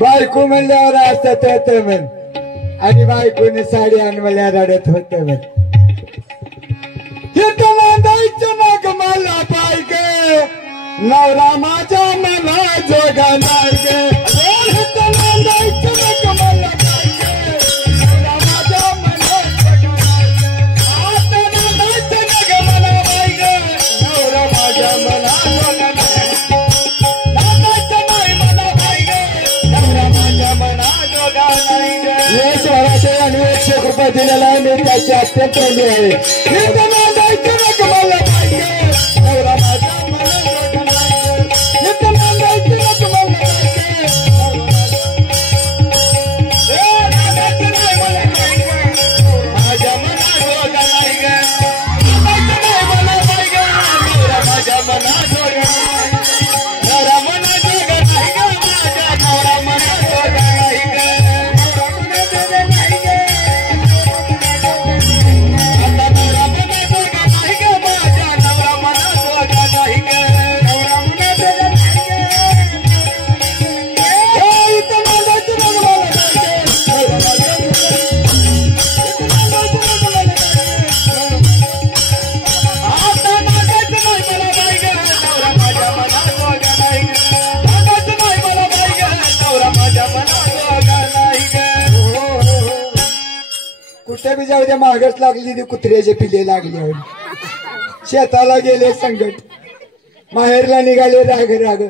बायको म्हणल्यावर असत होत म्हण आणि बायकोने साडी आणवल्या रडत होत म्हण हे तर नांदायचं ना ग मला पाहिजे नवरा माझ्या मला जोगा नाही गे हे तर नांदायचं ना ग मला पाहिजे नवरा माझ्या मला जोगा नाही आता नांदायचं ना ग मला पाहिजे नवरा माझ्या मला जोगा नाही नांदायचं नाही मला पाहिजे नवरा माझ्या मला जोगा नाही गे हे स्वराचे आणि 100 रुपये दिलेला आहे मी त्याची अत्यंत प्रेमी आहे हे तर नांदायचं ना ग मला पाहिजे नवरा माझ्या कुठे बी जाऊ द्या मागच लागली कुत्र्याचे पिले लागले शेताला गेले संकट माहेरला निघाले राग राग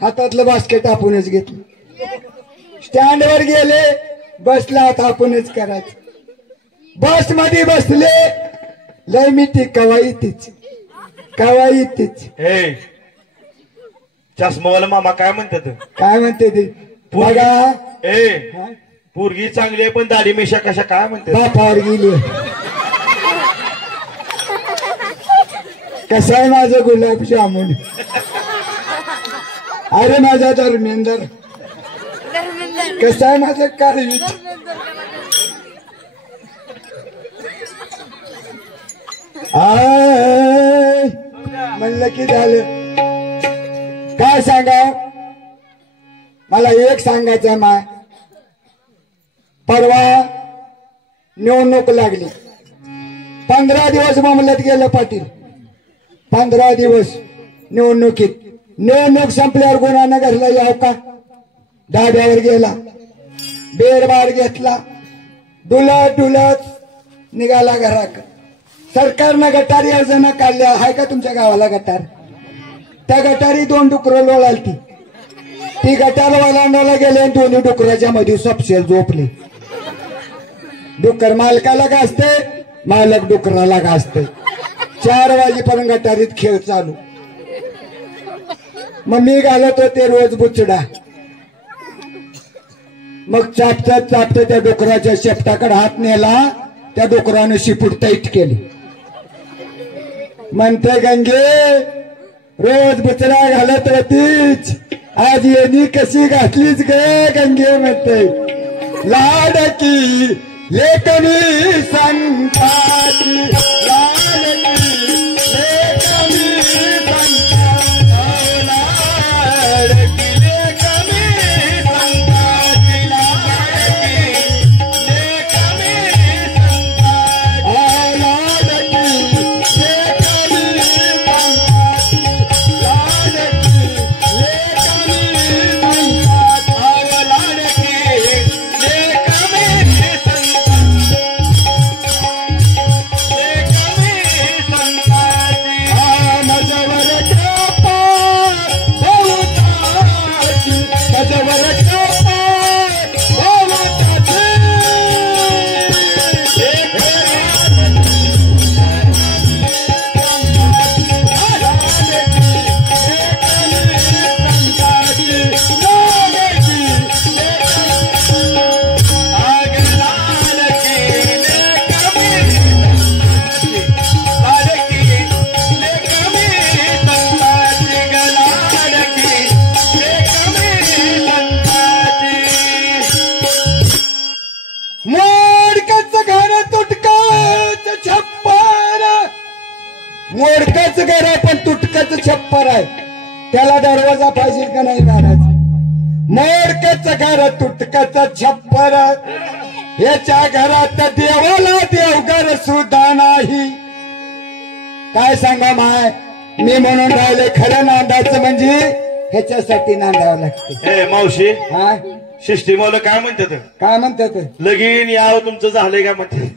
हातातलं बास्केट आपणच घेतलं स्टँडवर गेले बसला आता आपणच करायचं बस मध्ये बसले लय मिठी कवाई तीच हे चष्मावाला मामा काय म्हणतात काय म्हणते ते बघा ए पोरगी चांगली आहे पण दाढी मिशा कशा काय म्हणते बापावर गेली कसं आहे माझं गुलाबजामुन अरे माझा धर्मेंदर कसं आहे माझं कारवीट म्हणलं की झालं काय सांगा मला एक सांगायचं माय परवा निवडणूक लागली 15 दिवस मामल्यात गेलं पाटील 15 दिवस निवडणूक संपल्यावर गुन्हानगरला याव का डाब्यावर गेला बेरबार घेतला डुलत निघाला घराक सरकारनं गटार योजना काढल्या आहे का तुमच्या गावाला गटार त्या गटारी 2 डुकरं लोळालती ती गटार ओलांडायला गेले आणि 2 डुकराच्या मध्ये सपशेल झोपले डुक्कर मालकाला घासते मालक डुकराला घासते 4 वाजेपर्यंत गटारीत खेळ चालू मग मी घालत होते रोज बुचडा मग चापत त्या डुकराच्या शेपटाकडे हात नेला त्या डुकरानं शिपूट टाईट केली म्हणते गंगे रोज बुचडा घालत होतीच आज येणी कशी घातलीच गे गंगे म्हणते लाडकी लेकनी संताची लाडकी लेकनी संताची लाडकी लेकनी संताची लाडकी लेकनी संताची लाडकी लेकनी संताची लाडकी लेकनी मोडकच घर आहे पण तुटकच छप्पर आहे त्याला दरवाजा पाहिजे का नाही महाराज मोडक हेच घर तुटकच छप्पर, याच्या घरात देवाला देवघर सुद्धा नाही. काय सांगा माय, मी म्हणून राहिले खरं नांदायचं म्हणजे ह्याच्यासाठी नांदावं लागते. ए मावशी, हा सिस्टीमवाला काय म्हणतात? काय म्हणतात? लगीन यावं तुमचं झालंय का म्हणते?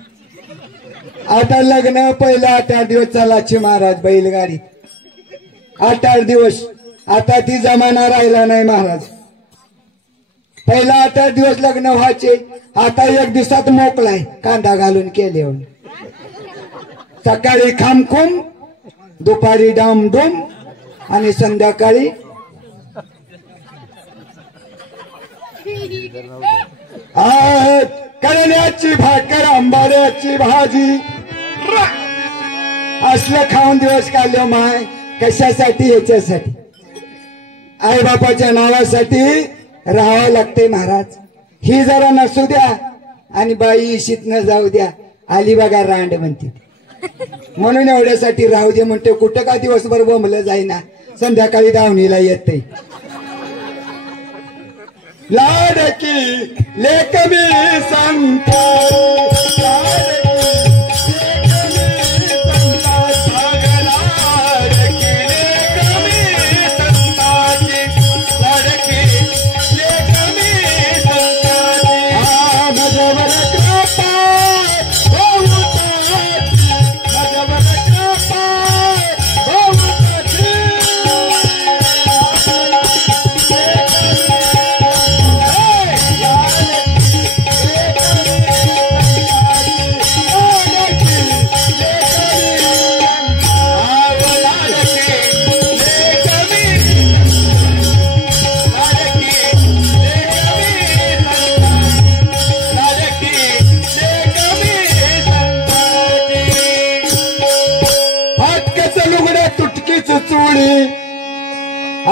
आता लग्न पहिला 8 दिवस चालायची महाराज बैलगाडी. 8 दिवस. आता ती जमाना राहिला नाही महाराज. पहिला 8 दिवस लग्न व्हायचे, आता 1 दिवसात मोकलाय कांदा घालून केले. सकाळी खामखुम, दुपारी डामडुम आणि संध्याकाळी करण्याची भाकर आंबाड्याची भाजी. असलं खाऊन दिवस काढले माय. कशासाठी? याच्यासाठी आई बापाच्या नावासाठी राहावं लागते महाराज. ही जरा नसू द्या आणि बाई इशीत न जाऊ द्या. आली बघा रांड म्हणते. म्हणून एवढ्यासाठी राहू दे म्हणते. कुठं का दिवसभर बोंबलं जाईना, संध्याकाळी दावणीला येते. लाडकी लेक मी संता,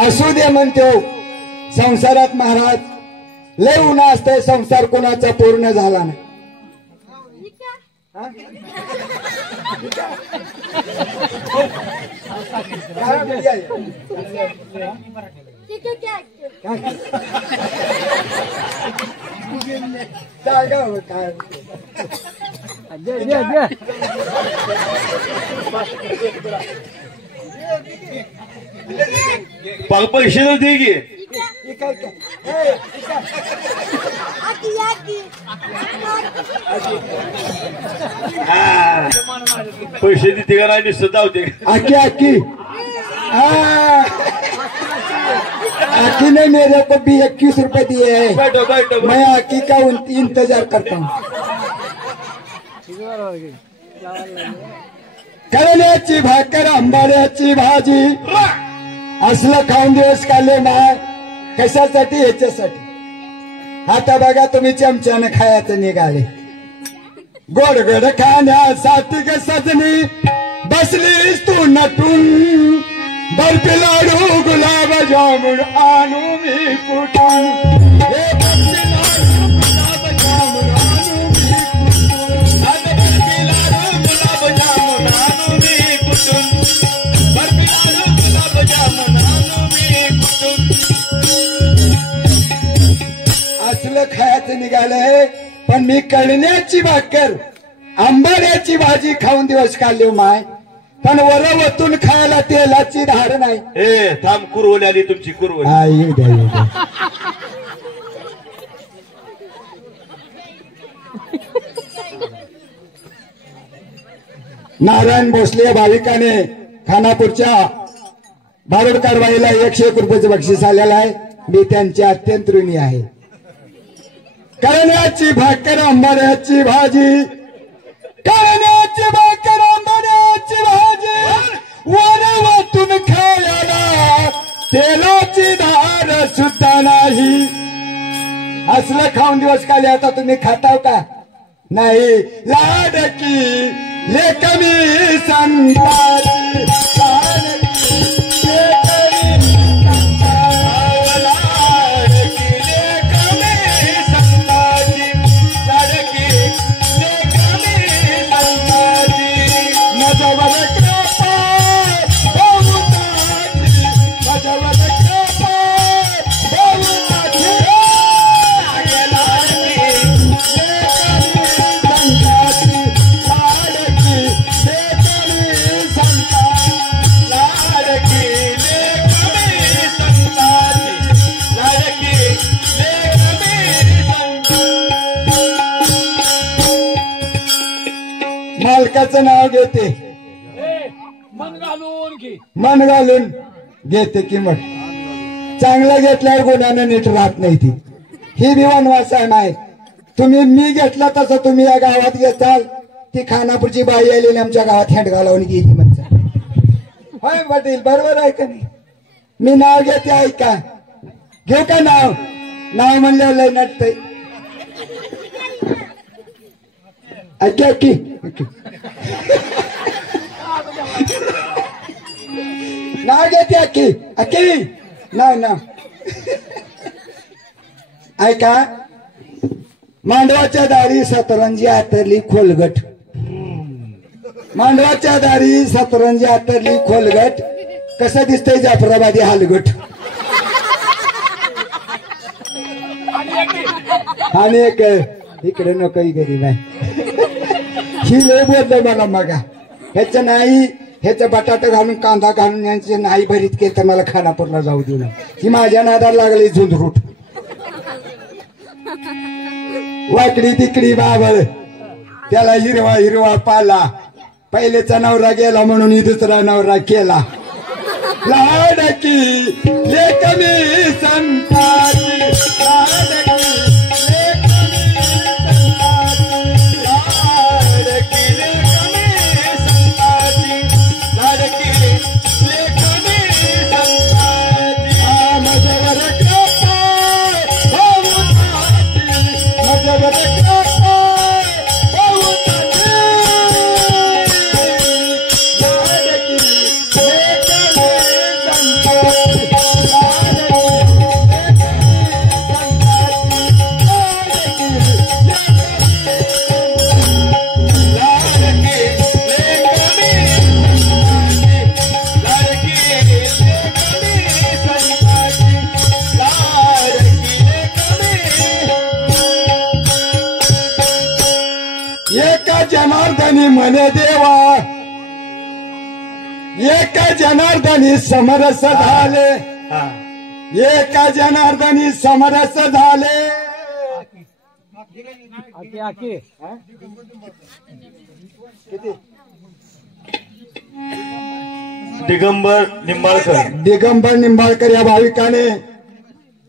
असू दे म्हणतो. संसारात महाराज लय उन्हा असते. संसार कोणाचा पूर्ण झाला नाही. पैसे तर दे की. पैसे देते का नाही? निश्चित धावते. आकी आकी आकी ने मेरे को भी 21 रुपए दिए हैं. बैठो बैठो. मैं आकी का इंतजार करता हूँ. करण्याची भाकर आंबाड्याची भाजी. असलं खाऊन दिवस काढले माय. कशासाठी? याच्यासाठी. आता बघा तुम्ही चमच्यानं खायचं निघाले. गोड गोड खाण्यासाठी ग सजनी बसलीस तू नटून. बर्फी लाडू गुलाब जामुन आणू मी कुठून. हे बर्फी लाडू गुलाब जामुन आणू मी कुठून. बर्फी लाडू गुलाब जामुन आणू मी कुठून. बर्फी लाडू गुलाब जामुन आणू मी कुठून. असलं खायचं निघालंय. पण मी कळण्याची भाकर आंबाड्याची भाजी खाऊन दिवस काढले माय. पण वरवतून खायला तेलाची धार नाही. ए थांब, कुरवली आली तुमची कुरवली. हा येऊ द्या येऊ द्या. नारायण भोसले भाविकाने खानापूरच्या भारूड कारवाईला 101 रुपयाचं बक्षीस आलेलं आहे. मी त्यांचे अत्यंत ऋणी आहे. करण्याची भाकर आंबाड्याची भाजी. करण्याची भाकर आंबाड्याची भाजी. वरवतून खायला तेलाची धार सुद्धा नाही. असलं खाऊन दिवस काढले. आता तुम्ही खाताव का? नाही. लाडकी लेक मी संताची. मालकाचं नाव घेते मन घालून की मन घालून घेते की मग चांगलं घेतल्यावर गुन्ह्यानं नीट राहत नाही ती ही बी वनवास आहे नाही तुम्ही मी घेतला तसं तुम्ही या गावात घेताल ती खानापूरची बाई आलेली आमच्या गावात हँड घालवून गेली म्हणतात होय पाटील बरोबर आहे का नाही मी नाव घेते ऐका घेऊ का नाव नाव म्हणल्यावर लय नटतंय ऐकी ऐकी नाव घेते अक्की अक्की नाव नाव ऐका मांडवाच्या दारी सतरंजी आतरली खोलगट मांडवाच्या दारी सतरंजी आतरली खोलगट कसं दिसतंय जाफराबादी हालगट आणि एक इकडे नको घरी नाही ही लय बोललंय मला मगा ह्याचं नाही ह्याचं बटाटा घालून कांदा घालून यांचे नाही भरीत केलं तर मला खानापूरला जाऊ देऊ ही माझ्या नादाला लागली झुंझरूट वाकडी तिकडी बाबळ त्याला हिरवा हिरवा पाला पहिलेचा नवरा गेला म्हणून दुसरा नवरा केला लाडकी लेकमी संताची लाडकी लेकमी संताची लाडकी लेकमी संताची मजवर कृपाय बहुताची मजवर कृपाय बहुताची लाडकी एका जनार्दनी म्हणे देवा एका जनार्दनी समरस झाले एका जनार्दनी समरस झाले दिगंबर निंबाळकर दिगंबर निंबाळकर या भाविकाने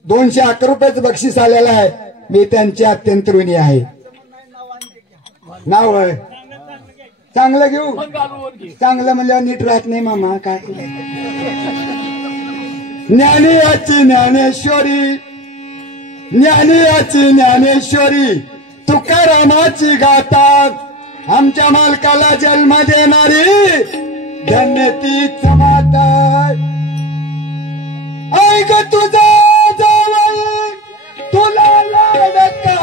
211 रुपयाचं बक्षीस आलेलं आहे मी त्यांचे अत्यंत ऋणी आहे नाव आहे चांगलं घेऊ चांगलं म्हणल्यावर नीट राहत नाही मामा काय ज्ञानियाची ज्ञानेश्वरी ज्ञानियाची ज्ञानेश्वरी तुकारामाची गाथा आमच्या मालकाला जन्म देणारी धन्य तीच माता ऐक तुझा जावई तुला लाडका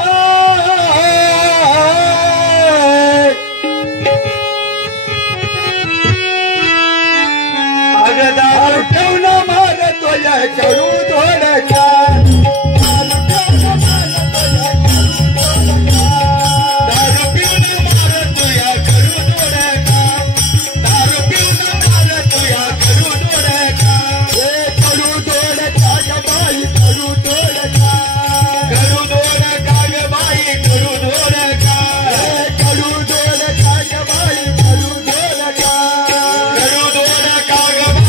दारू ठेवून मारतो या करू थोडका दारू पिऊन मारतो या करू थोडका दारू पिऊन मारतो या करू थोडका हे करू थोडका ग बाई करू थोडका करू थोडका ग बाई करू थोडका हे करू थोडका ग बाई करू थोडका करू थोडका ग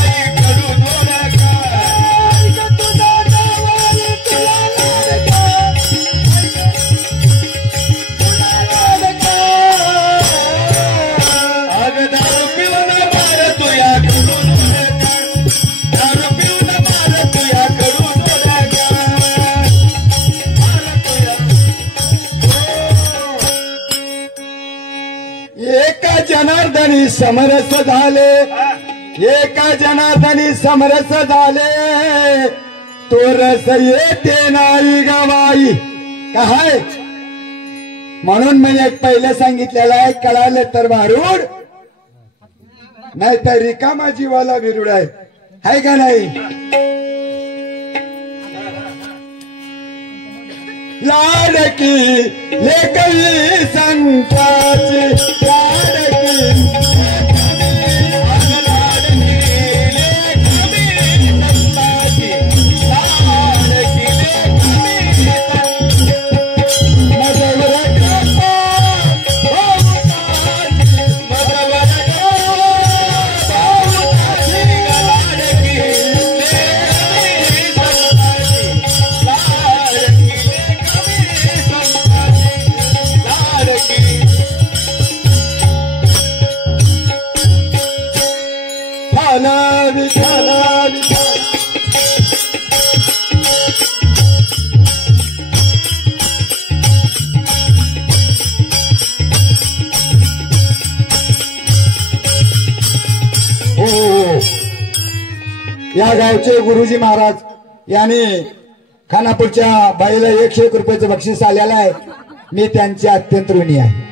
एका जनार्दनी समरस झाले एका जनार्दनी समरस झाले तो रस येते नाही गवाई काय म्हणून म्हणजे पहिलं सांगितलेलं आहे कळालं तर भारूड नाही तर रिकामा जीवाला विरुड आहे का नाही लाडकी लेकवी संताची लाडकी या गावचे गुरुजी महाराज यांनी खानापूरच्या बाईला 101 रुपयाचं बक्षीस आलेलं आहे. मी त्यांचे अत्यंत ऋणी आहे.